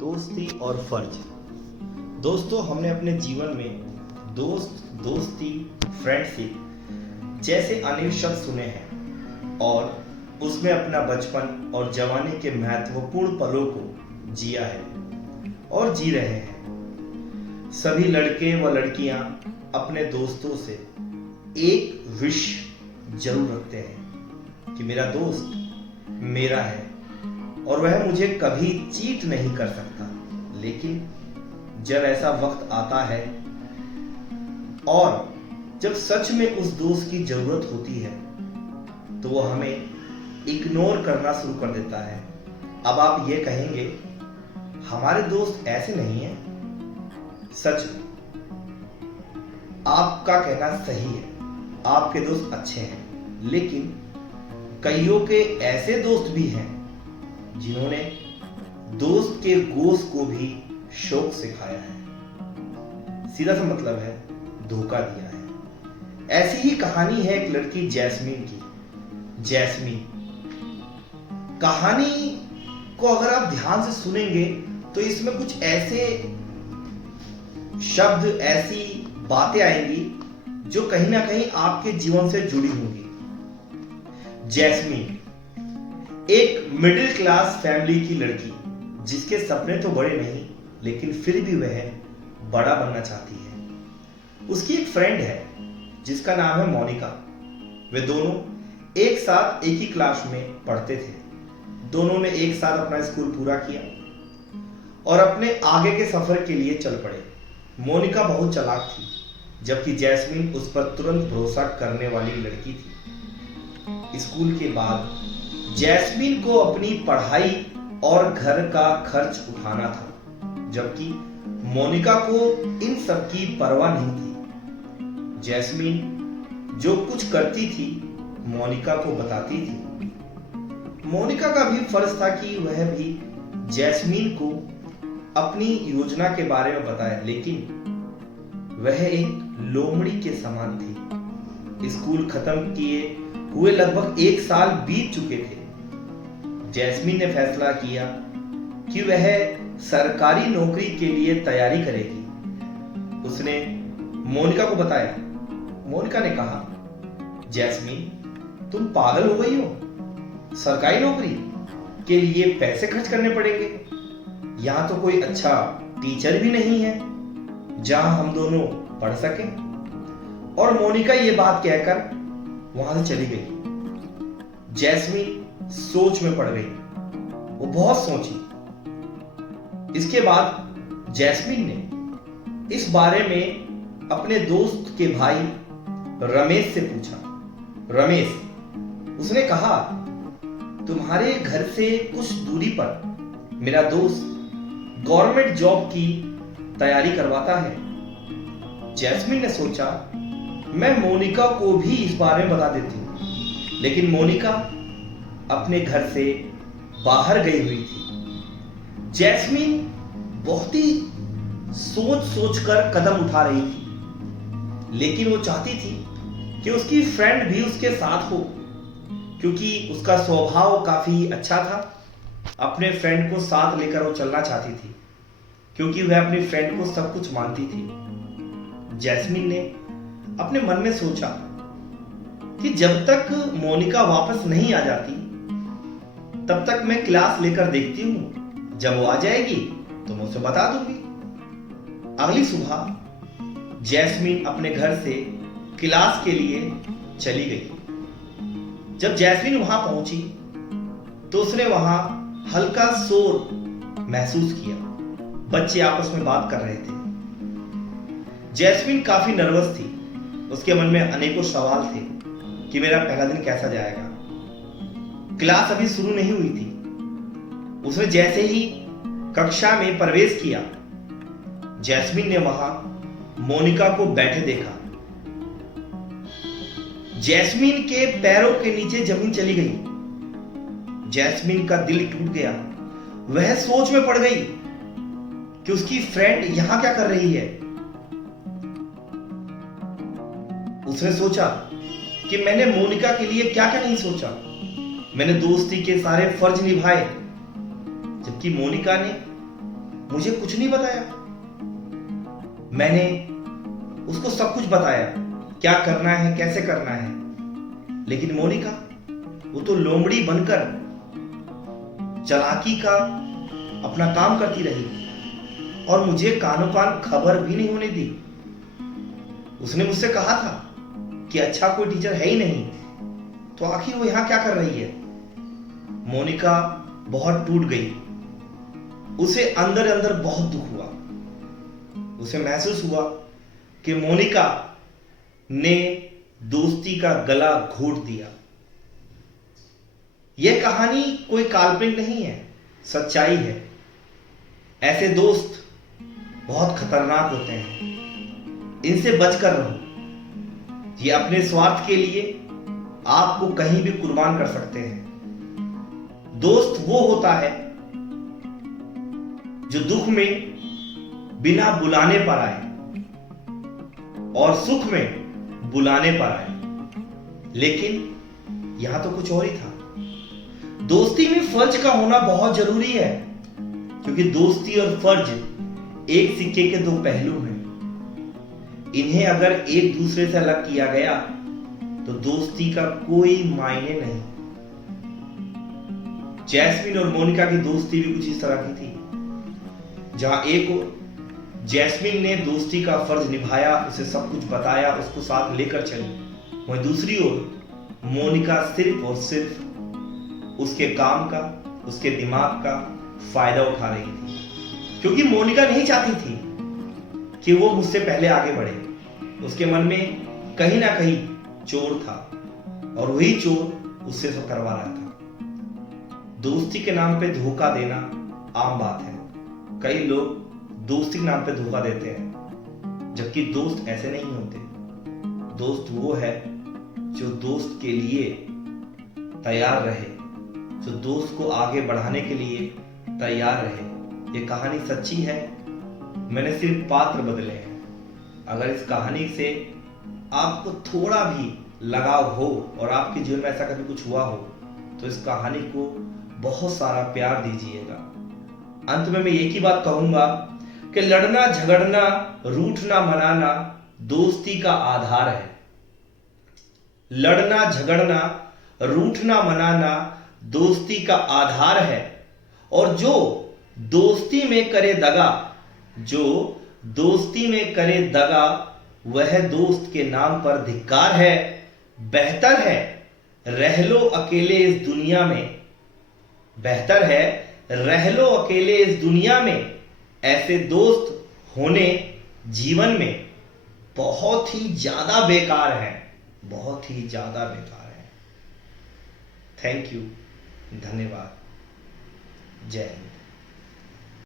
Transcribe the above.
दोस्ती और फर्ज। दोस्तों, हमने अपने जीवन में दोस्त, दोस्ती, फ्रेंडशिप जैसे अनेक शब्द सुने हैं और उसमें अपना बचपन और जवानी के महत्वपूर्ण पलों को जिया है और जी रहे हैं। सभी लड़के व लड़कियां अपने दोस्तों से एक विश जरूर रखते हैं कि मेरा दोस्त मेरा है और वह मुझे कभी चीट नहीं कर सकता। लेकिन जब ऐसा वक्त आता है और जब सच में उस दोस्त की जरूरत होती है तो वो हमें इग्नोर करना शुरू कर देता है। अब आप ये कहेंगे हमारे दोस्त ऐसे नहीं हैं। सच में आपका कहना सही है, आपके दोस्त अच्छे हैं, लेकिन कईयों के ऐसे दोस्त भी हैं जिन्होंने दोस्त के गोश्त को भी शौक से खाया है। सीधा सा मतलब है धोखा दिया है। ऐसी ही कहानी है एक लड़की जैस्मीन की। जैस्मीन कहानी को अगर आप ध्यान से सुनेंगे तो इसमें कुछ ऐसे शब्द, ऐसी बातें आएंगी जो कहीं ना कहीं आपके जीवन से जुड़ी होंगी। जैस्मीन एक मिडिल क्लास फैमिली की लड़की, जिसके सपने तो बड़े नहीं लेकिन फिर भी वह बड़ा बनना चाहती है। उसकी एक फ्रेंड है जिसका नाम है मोनिका। वे दोनों एक साथ एक ही क्लास में पढ़ते थे। दोनों ने एक साथ अपना स्कूल पूरा किया और अपने आगे के सफर के लिए चल पड़े। मोनिका बहुत चालाक थी, जबकि जैस्मीन उस पर तुरंत भरोसा करने वाली लड़की थी। स्कूल के बाद जैस्मीन को अपनी पढ़ाई और घर का खर्च उठाना था, जबकि मोनिका को इन सब की परवाह नहीं थी। जैस्मीन जो कुछ करती थी मोनिका को बताती थी। मोनिका का भी फर्ज था कि वह भी जैस्मीन को अपनी योजना के बारे में बताए, लेकिन वह एक लोमड़ी के समान थी। स्कूल खत्म किए हुए लगभग 1 साल बीत चुके थे। जैस्मीन ने फैसला किया कि वह सरकारी नौकरी के लिए तैयारी करेगी। उसने मोनिका को बताया। मोनिका ने कहा, जैस्मीन तुम पागल हो गई हो? सरकारी नौकरी के लिए पैसे खर्च करने पड़ेंगे। यहां तो कोई अच्छा टीचर भी नहीं है जहां हम दोनों पढ़ सकें। और मोनिका ये बात कहकर वहां से चली गई। जैस्मीन सोच में पड़ गई। वो बहुत सोची। इसके बाद जैस्मीन ने इस बारे में अपने दोस्त के भाई रमेश से पूछा। रमेश, उसने कहा, तुम्हारे घर से कुछ दूरी पर मेरा दोस्त गवर्नमेंट जॉब की तैयारी करवाता है। जैस्मीन ने सोचा, मैं मोनिका को भी इस बारे में बता देती हूं। लेकिन मोनिका अपने घर से बाहर गई हुई थी। जैस्मीन बहुत ही सोच सोच कर कदम उठा रही थी, लेकिन वो चाहती थी कि उसकी फ्रेंड भी उसके साथ हो, क्योंकि उसका स्वभाव काफी अच्छा था। अपने फ्रेंड को साथ लेकर वो चलना चाहती थी, क्योंकि वह अपनी फ्रेंड को सब कुछ मानती थी। जैस्मीन ने अपने मन में सोचा कि जब तक मोनिका वापस नहीं आ जाती तब तक मैं क्लास लेकर देखती हूं। जब वो आ जाएगी तो मैं उसे बता दूंगी। अगली सुबह जैस्मीन अपने घर से क्लास के लिए चली गई। जब जैस्मीन वहां पहुंची तो उसने वहां हल्का शोर महसूस किया। बच्चे आपस में बात कर रहे थे। जैस्मीन काफी नर्वस थी। उसके मन में अनेकों सवाल थे कि मेरा पहला दिन कैसा जाएगा। क्लास अभी शुरू नहीं हुई थी। उसने जैसे ही कक्षा में प्रवेश किया, जैस्मीन ने वहां मोनिका को बैठे देखा। जैस्मीन के पैरों के नीचे जमीन चली गई। जैस्मीन का दिल टूट गया। वह सोच में पड़ गई कि उसकी फ्रेंड यहां क्या कर रही है। उसने सोचा कि मैंने मोनिका के लिए क्या क्या नहीं सोचा। मैंने दोस्ती के सारे फर्ज निभाए, जबकि मोनिका ने मुझे कुछ नहीं बताया। मैंने उसको सब कुछ बताया, क्या करना है, कैसे करना है, लेकिन मोनिका वो तो लोमड़ी बनकर चालाकी का अपना काम करती रही और मुझे कानों कान खबर भी नहीं होने दी। उसने मुझसे कहा था कि अच्छा कोई टीचर है ही नहीं, तो आखिर वो यहां क्या कर रही है। मोनिका बहुत टूट गई। उसे अंदर अंदर बहुत दुख हुआ। उसे महसूस हुआ कि मोनिका ने दोस्ती का गला घोट दिया। यह कहानी कोई काल्पनिक नहीं है, सच्चाई है। ऐसे दोस्त बहुत खतरनाक होते हैं, इनसे बचकर रहो। ये अपने स्वार्थ के लिए आपको कहीं भी कुर्बान कर सकते हैं। दोस्त वो होता है जो दुख में बिना बुलाने पर आए और सुख में बुलाने पर आए, लेकिन यहां तो कुछ और ही था। दोस्ती में फर्ज का होना बहुत जरूरी है, क्योंकि दोस्ती और फर्ज एक सिक्के के दो पहलू हैं। इन्हें अगर एक दूसरे से अलग किया गया तो दोस्ती का कोई मायने नहीं। जैस्मिन और मोनिका की दोस्ती भी कुछ इस तरह की थी, जहां एक ओर जैस्मिन ने दोस्ती का फर्ज निभाया, उसे सब कुछ बताया, उसको साथ लेकर चली, वहीं दूसरी ओर मोनिका सिर्फ और सिर्फ उसके काम का, उसके दिमाग का फायदा उठा रही थी। क्योंकि मोनिका नहीं चाहती थी कि वो मुझसे पहले आगे बढ़े। उसके मन में कहीं ना कहीं चोर था और वही चोर उससे सब करवा रहा था। दोस्ती के नाम पे धोखा देना आम बात है। कई लोग दोस्ती के नाम पे धोखा देते हैं, जबकि दोस्त ऐसे नहीं होते। दोस्त वो है जो दोस्त के लिए तैयार रहे, जो दोस्त को आगे बढ़ाने के लिए तैयार रहे। ये कहानी सच्ची है, मैंने सिर्फ पात्र बदले हैं। अगर इस कहानी से आपको थोड़ा भी लगाव हो और आपके जीवन में ऐसा कभी कुछ हुआ हो, तो इस कहानी को बहुत सारा प्यार दीजिएगा। अंत में मैं एक ही बात कहूंगा कि लड़ना झगड़ना रूठना मनाना दोस्ती का आधार है। लड़ना झगड़ना रूठना मनाना दोस्ती का आधार है। और जो दोस्ती में करे दगा, जो दोस्ती में करे दगा, वह दोस्त के नाम पर धिक्कार है। बेहतर है रह लो अकेले इस दुनिया में, बेहतर है रह लो अकेले इस दुनिया में। ऐसे दोस्त होने जीवन में बहुत ही ज्यादा बेकार है, बहुत ही ज्यादा बेकार है। थैंक यू, धन्यवाद, जय हिंद।